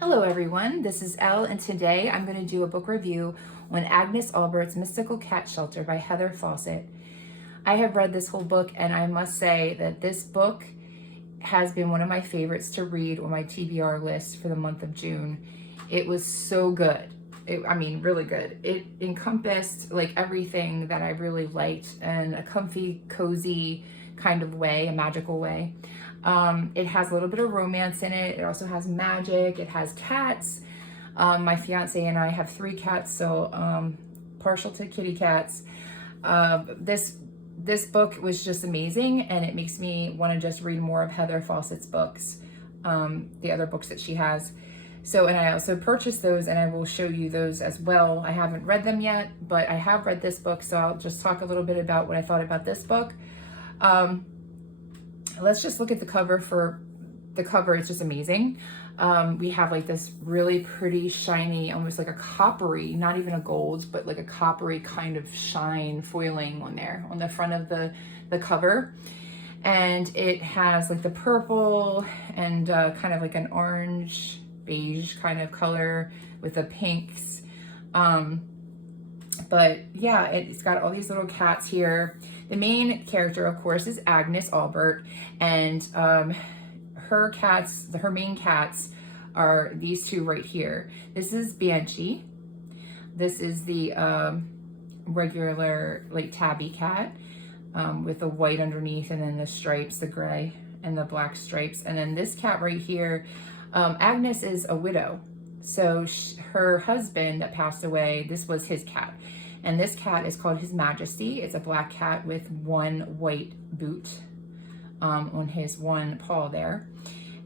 Hello everyone, this is Elle, and today I'm going to do a book review on Agnes Aubert's Mystical Cat Shelter by Heather Fawcett. I have read this whole book and I must say that this book has been one of my favorites to read on my TBR list for the month of June. It was so good. Really good. It encompassed like everything that I really liked in a comfy, cozy kind of way, a magical way. It has a little bit of romance in it. It also has magic. It has cats. My fiance and I have 3 cats, so partial to kitty cats. This book was just amazing, and it makes me want to just read more of Heather Fawcett's books, the other books that she has. And I also purchased those, and I will show you those as well. I haven't read them yet, but I have read this book, so I'll just talk a little bit about what I thought about this book. Let's just look at the cover. For the cover, it's just amazing. We have like this really pretty, shiny, almost like a coppery, not even a gold, but like a coppery kind of shine foiling on there on the front of the cover. And it has like the purple and kind of like an orange, beige kind of color with the pinks. But yeah, it's got all these little cats here. The main character, of course, is Agnes Aubert, and her main cats are these 2 right here. This is Banshee. This is the regular like tabby cat with the white underneath, and then the stripes, the gray and the black stripes. And then this cat right here, Agnes is a widow. So her husband that passed away, this was his cat. And this cat is called His Majesty. It's a black cat with 1 white boot on his 1 paw there.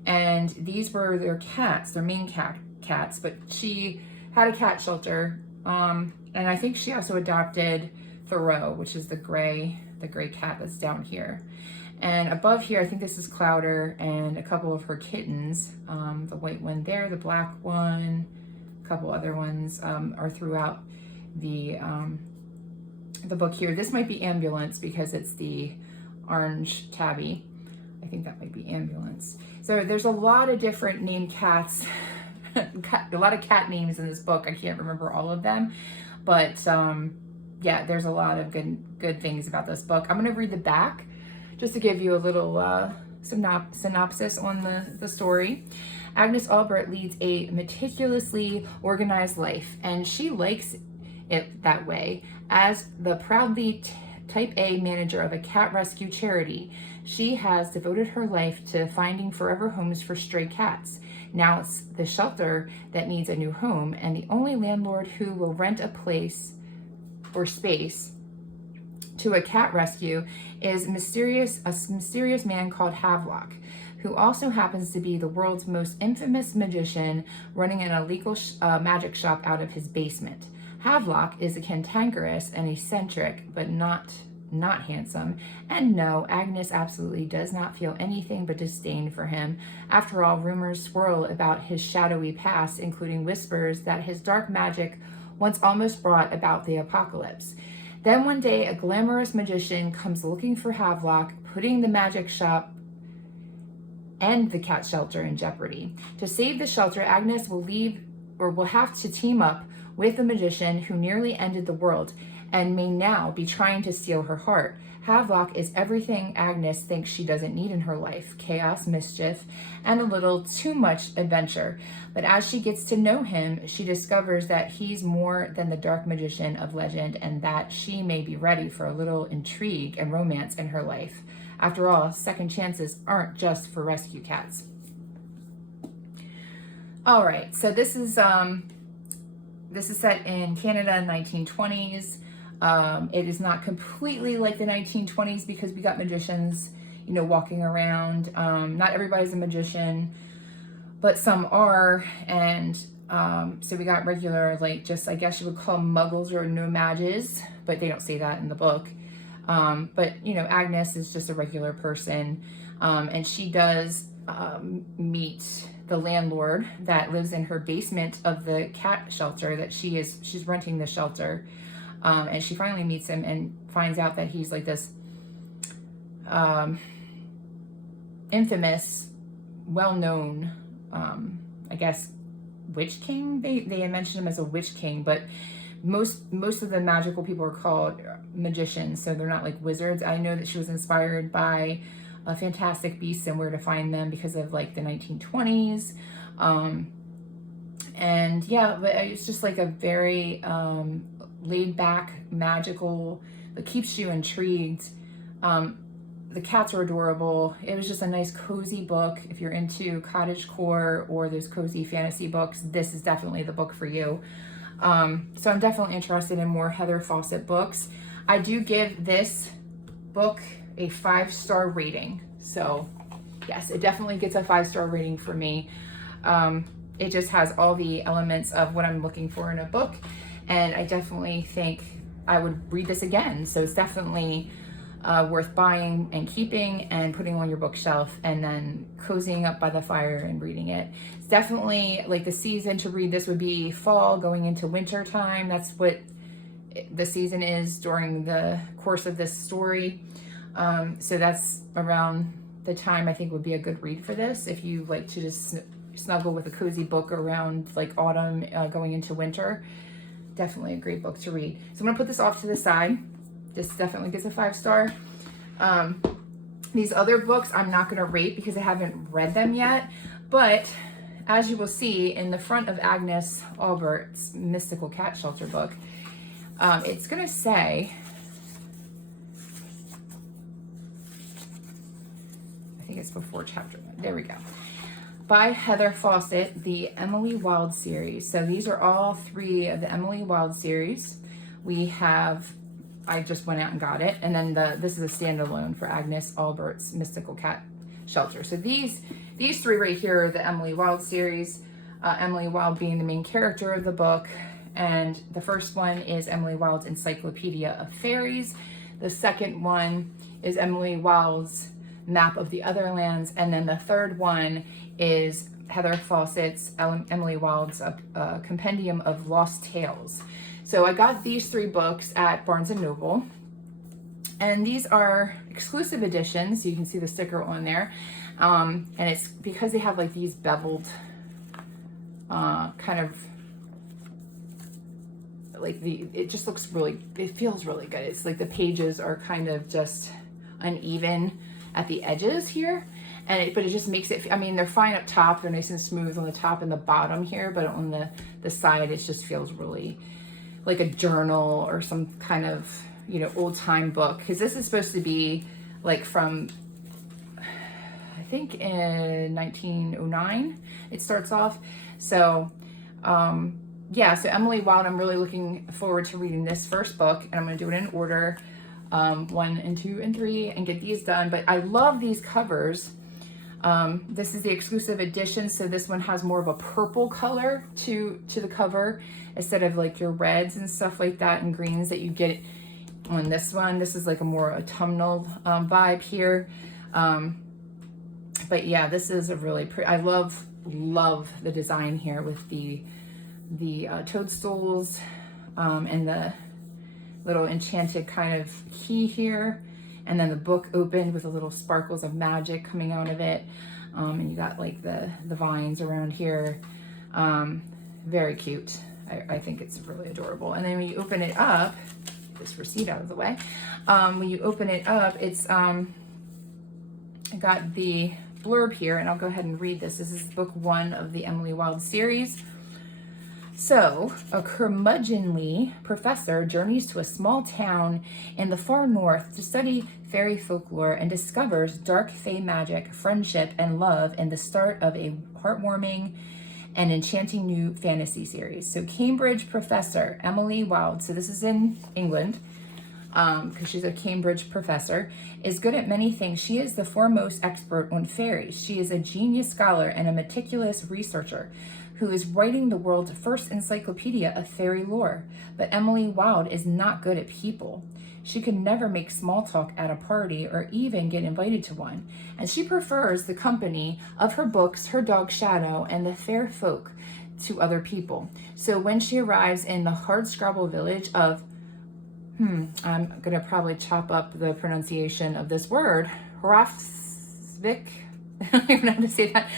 And these were their cats, their main cats. But she had a cat shelter. And I think she also adopted Thoreau, which is the gray cat that's down here. And above here, I think this is Clouder and a couple of her kittens. The white one there, the black one, a couple other ones are throughout the book here. This might be Ambulance because it's the orange tabby. I think that might be Ambulance. So there's a lot of different named cats, a lot of cat names in this book. I can't remember all of them, but yeah, there's a lot of good things about this book. I'm going to read the back just to give you a little synopsis on the story. Agnes Aubert leads a meticulously organized life, and she likes it that way. As the proudly type A manager of a cat rescue charity, she has devoted her life to finding forever homes for stray cats. Now it's the shelter that needs a new home, and the only landlord who will rent a place or space to a cat rescue is a mysterious man called Havelock, who also happens to be the world's most infamous magician running an illegal magic shop out of his basement. Havelock is a cantankerous and eccentric, but not handsome. And no, Agnes absolutely does not feel anything but disdain for him. After all, rumors swirl about his shadowy past, including whispers that his dark magic once almost brought about the apocalypse. Then one day, a glamorous magician comes looking for Havelock, putting the magic shop and the cat shelter in jeopardy. To save the shelter, Agnes will have to team up with the magician who nearly ended the world and may now be trying to steal her heart. Havelock is everything Agnes thinks she doesn't need in her life: chaos, mischief, and a little too much adventure. But as she gets to know him, she discovers that he's more than the dark magician of legend, and that she may be ready for a little intrigue and romance in her life. After all, second chances aren't just for rescue cats. All right, so this is set in Canada in 1920s. It is not completely like the 1920s because we got magicians, walking around. Not everybody's a magician, but some are. And so we got regular, like, just, I guess you would call them muggles or no mages, but they don't say that in the book. But Agnes is just a regular person. And she does meet the landlord that lives in her basement of the cat shelter that she's renting the shelter. And she finally meets him and finds out that he's like this infamous, well-known, I guess, witch king. They had mentioned him as a witch king, but most of the magical people are called magicians, so they're not like wizards. I know that she was inspired by Fantastic Beasts and Where to Find Them because of like the 1920s. And yeah, but it's just like a very laid back, magical, that keeps you intrigued. The cats are adorable. It was just a nice cozy book. If you're into cottagecore or those cozy fantasy books, this is definitely the book for you. So I'm definitely interested in more Heather Fawcett books. I do give this book a 5-star rating. So yes, it definitely gets a 5-star rating for me. It just has all the elements of what I'm looking for in a book. And I definitely think I would read this again. So it's definitely worth buying and keeping and putting on your bookshelf and then cozying up by the fire and reading it. It's definitely like the season to read this would be fall going into winter time. That's what the season is during the course of this story. So that's around the time I think would be a good read for this. If you like to just snuggle with a cozy book around like autumn going into winter, definitely a great book to read. So I'm gonna put this off to the side. This definitely gets a 5-star. These other books I'm not going to rate because I haven't read them yet. But as you will see in the front of Agnes Aubert's Mystical Cat Shelter book, it's going to say, I think it's before chapter 1. There we go. By Heather Fawcett, the Emily Wilde series. So these are all 3 of the Emily Wilde series. We have, I just went out and got it. And then this is a standalone for Agnes Aubert's Mystical Cat Shelter. So these 3 right here are the Emily Wilde series. Emily Wilde being the main character of the book. And the first one is Emily Wilde's Encyclopedia of Fairies. The second one is Emily Wilde's Map of the Other Lands. And then the third one is Heather Fawcett's Emily Wilde's Compendium of Lost Tales. So I got these 3 books at Barnes & Noble, and these are exclusive editions. So you can see the sticker on there. And it's because they have like these beveled kind of like it just looks really, it feels really good. It's like the pages are kind of just uneven at the edges here. But it just makes it, I mean, they're fine up top. They're nice and smooth on the top and the bottom here, but on the side, it just feels really like a journal or some kind of, you know, old time book. Because this is supposed to be like from, I think in 1909, it starts off. So, yeah, so Emily Wilde, I'm really looking forward to reading this first book, and I'm going to do it in order, 1 and 2 and 3, and get these done. But I love these covers. This is the exclusive edition, so this one has more of a purple color to the cover instead of like your reds and stuff like that and greens that you get on this one. This is like a more autumnal vibe here. But yeah, this is a really pretty, I love the design here with the toadstools and the little enchanted kind of key here. And then the book opened with a little sparkles of magic coming out of it. And you got like the vines around here. Very cute. I think it's really adorable. And then when you open it up, this receipt out of the way. When you open it up, it's, I got the blurb here, and I'll go ahead and read this. This is book 1 of the Emily Wilde series. So, a curmudgeonly professor journeys to a small town in the far north to study fairy folklore and discovers dark fae magic, friendship, and love in the start of a heartwarming and enchanting new fantasy series. So, Cambridge professor Emily Wilde, so this is in England, because she's a Cambridge professor, is good at many things. She is the foremost expert on fairies. She is a genius scholar and a meticulous researcher who is writing the world's first encyclopedia of fairy lore. But Emily Wilde is not good at people. She could never make small talk at a party or even get invited to one. And she prefers the company of her books, her dog Shadow, and the fair folk to other people. So when she arrives in the hardscrabble village of, I'm going to probably chop up the pronunciation of this word, Hrafsvik, I don't even know how to say that.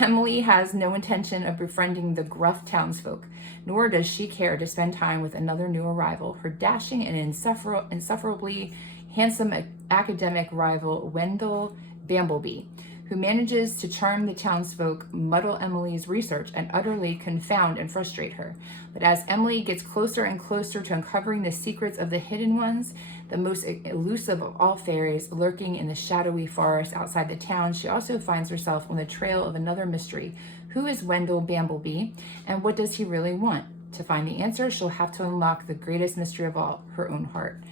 Emily has no intention of befriending the gruff townsfolk, nor does she care to spend time with another new arrival, her dashing and insufferably handsome academic rival, Wendell Bamblebee, who manages to charm the townsfolk, muddle Emily's research, and utterly confound and frustrate her. But as Emily gets closer and closer to uncovering the secrets of the hidden ones, the most elusive of all fairies, lurking in the shadowy forest outside the town, she also finds herself on the trail of another mystery. Who is Wendell Bamblebee, and what does he really want? To find the answer, she'll have to unlock the greatest mystery of all, her own heart.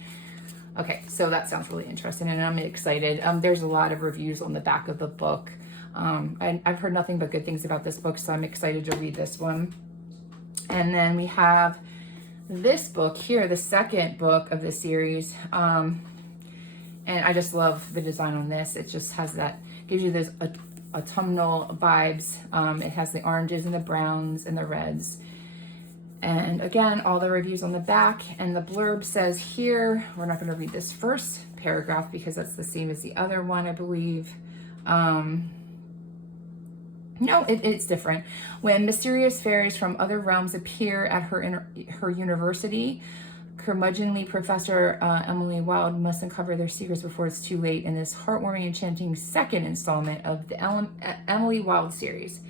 Okay, so that sounds really interesting, and I'm excited. There's a lot of reviews on the back of the book. I've heard nothing but good things about this book, so I'm excited to read this one. And then we have this book here, the second book of the series. And I just love the design on this. It just has that, gives you those autumnal vibes. It has the oranges and the browns and the reds. And again, all the reviews on the back, and the blurb says here, we're not going to read this first paragraph because that's the same as the other one, I believe. No, it's different. When mysterious fairies from other realms appear at her university, curmudgeonly Professor Emily Wilde must uncover their secrets before it's too late in this heartwarming, enchanting second installment of the Emily Wilde series.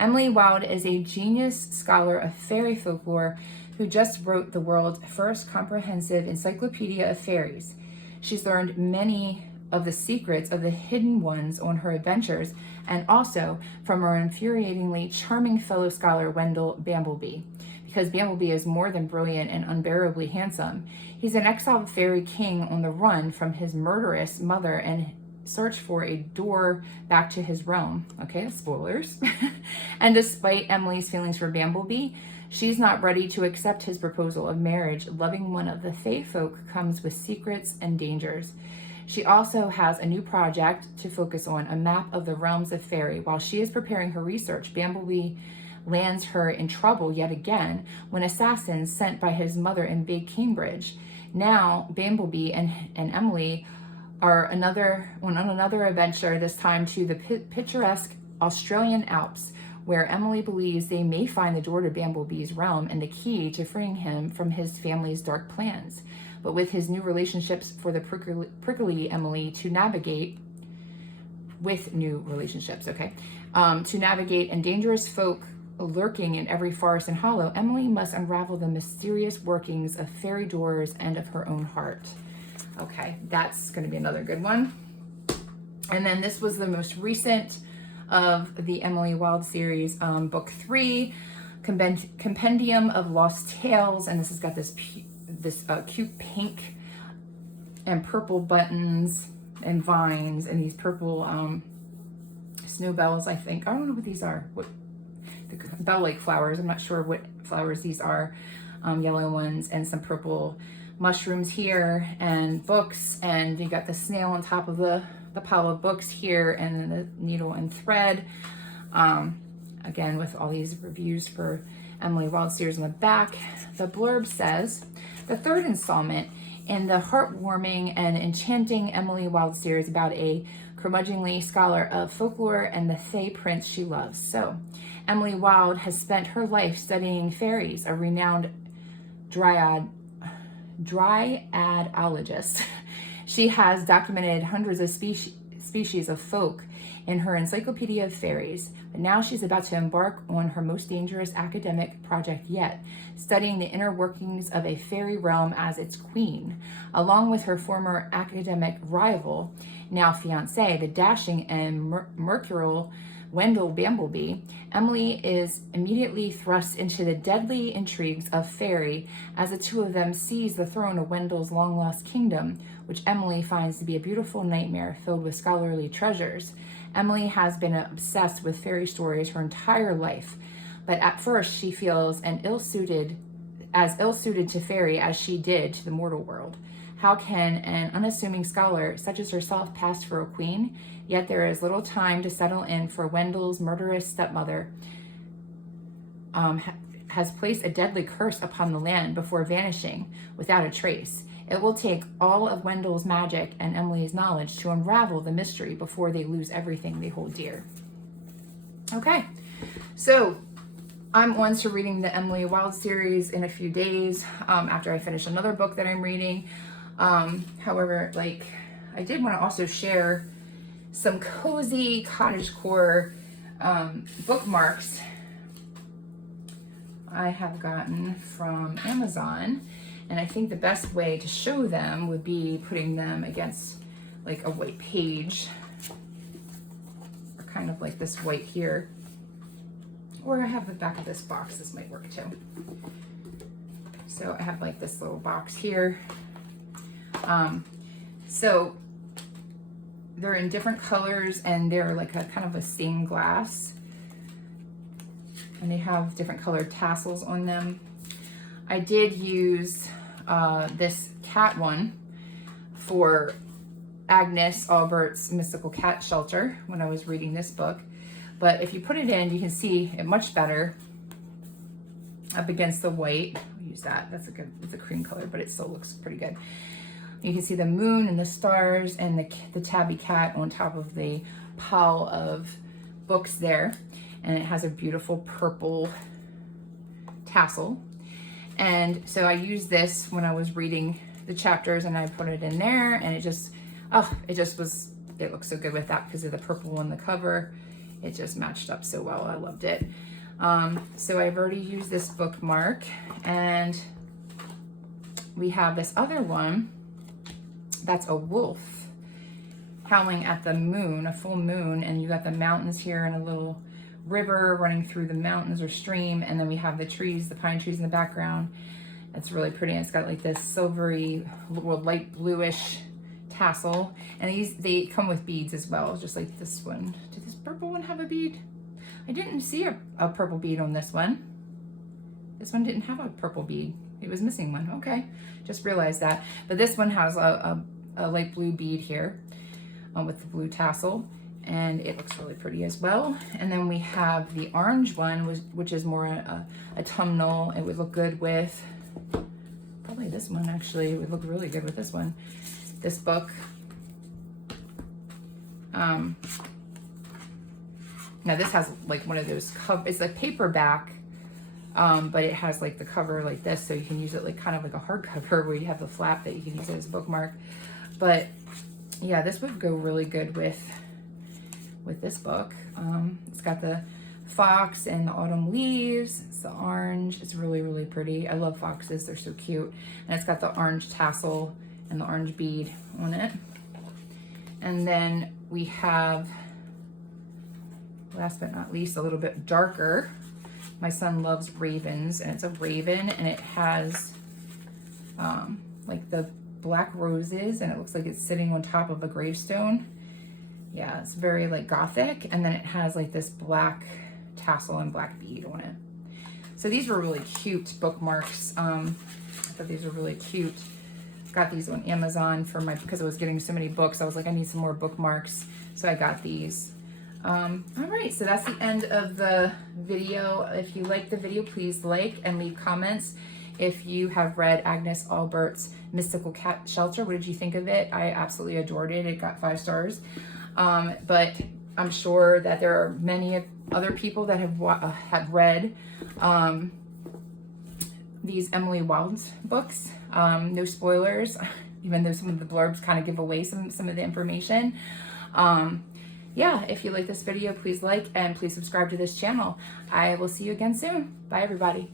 Emily Wilde is a genius scholar of fairy folklore who just wrote the world's first comprehensive encyclopedia of fairies. She's learned many of the secrets of the hidden ones on her adventures, and also from her infuriatingly charming fellow scholar Wendell Bamblebee. Because Bamblebee is more than brilliant and unbearably handsome, he's an exiled fairy king on the run from his murderous mother and search for a door back to his realm. Okay, spoilers. And despite Emily's feelings for Bamblebee, she's not ready to accept his proposal of marriage. Loving one of the Fae folk comes with secrets and dangers. She also has a new project to focus on, a map of the realms of fairy. While she is preparing her research, Bamblebee lands her in trouble yet again when assassins sent by his mother invade Cambridge. Now, Bamblebee and Emily are on another adventure, this time to the picturesque Australian Alps, where Emily believes they may find the door to Bamblebee's realm and the key to freeing him from his family's dark plans. But with his new relationships for the prickly Emily to navigate, to navigate and dangerous folk lurking in every forest and hollow, Emily must unravel the mysterious workings of fairy doors and of her own heart. Okay, that's going to be another good one. And then this was the most recent of the Emily Wilde series, book 3, Compendium of Lost Tales, and this has got this cute pink and purple buttons and vines and these purple snowbells, I think. I don't know what these are. What the bell-like flowers. I'm not sure what flowers these are. Yellow ones and some purple mushrooms here and books, and you got the snail on top of the pile of books here, and then the needle and thread. Again, with all these reviews for Emily Wilde series on the back. The blurb says, the third installment in the heartwarming and enchanting Emily Wilde series about a curmudgeonly scholar of folklore and the Fae prince she loves. So, Emily Wilde has spent her life studying fairies, a renowned dryadologist. She has documented hundreds of species of folk in her Encyclopedia of Fairies, but now she's about to embark on her most dangerous academic project yet, studying the inner workings of a fairy realm as its queen. Along with her former academic rival, now fiancé, the dashing and mercurial Wendell Bamblebee, Emily is immediately thrust into the deadly intrigues of fairy as the two of them seize the throne of Wendell's long-lost kingdom, which Emily finds to be a beautiful nightmare filled with scholarly treasures. Emily has been obsessed with fairy stories her entire life, but at first she feels ill-suited to fairy as she did to the mortal world. How can an unassuming scholar such as herself pass for a queen? Yet there is little time to settle in, for Wendell's murderous stepmother has placed a deadly curse upon the land before vanishing without a trace. It will take all of Wendell's magic and Emily's knowledge to unravel the mystery before they lose everything they hold dear. Okay, so I'm on to reading the Emily Wilde series in a few days after I finish another book that I'm reading. However, like, I did want to also share some cozy cottagecore bookmarks I have gotten from Amazon, and I think the best way to show them would be putting them against like a white page, or kind of like this white here, or I have the back of this box. This might work too. So I have like this little box here. So they're in different colors, and they're like a kind of a stained glass, and they have different colored tassels on them. I did use this cat one for Agnes Aubert's Mystical Cat Shelter when I was reading this book. But if you put it in, you can see it much better up against the white. I'll use that. That's a good, it's a cream color, but it still looks pretty good. You can see the moon and the stars and the tabby cat on top of the pile of books there. And it has a beautiful purple tassel. And so I used this when I was reading the chapters, and I put it in there, and it just looks so good with that because of the purple on the cover. It just matched up so well. I loved it. So I've already used this bookmark, and we have this other one that's a wolf howling at the moon, a full moon, and you got the mountains here and a little river running through the mountains or stream, and then we have the trees, the pine trees in the background. It's really pretty. It's got like this silvery, light bluish tassel, and they come with beads as well, just like this one. Did this purple one have a bead? I didn't see a purple bead on this one. This one didn't have a purple bead. It was missing one. Okay, just realized that. But this one has a light blue bead here with the blue tassel, and it looks really pretty as well. And then we have the orange one, which is more a autumnal. It would look good with probably this one. Actually, it would look really good with this one. This book. Now this has like one of those it's like paperback, but it has like the cover like this, so you can use it like kind of like a hardcover where you have the flap that you can use it as a bookmark. But yeah, this would go really good with this book. It's got the fox and the autumn leaves. It's the orange. It's really, really pretty. I love foxes. They're so cute. And it's got the orange tassel and the orange bead on it. And then we have, last but not least, a little bit darker. My son loves ravens, and it's a raven, and it has like the black roses, and it looks like it's sitting on top of a gravestone. Yeah, it's very like gothic, and then it has like this black tassel and black bead on it. So these were really cute bookmarks. I thought these were really cute. Got these on Amazon because I was getting so many books. I was like, I need some more bookmarks, so I got these. All right, so that's the end of the video. If you liked the video, please like and leave comments. If you have read Agnes Aubert's Mystical Cat Shelter, what did you think of it? I absolutely adored it. It got 5 stars. But I'm sure that there are many other people that have read these Emily Wilde books. No spoilers, even though some of the blurbs kind of give away some of the information. Yeah, if you like this video, please like and please subscribe to this channel. I will see you again soon. Bye, everybody.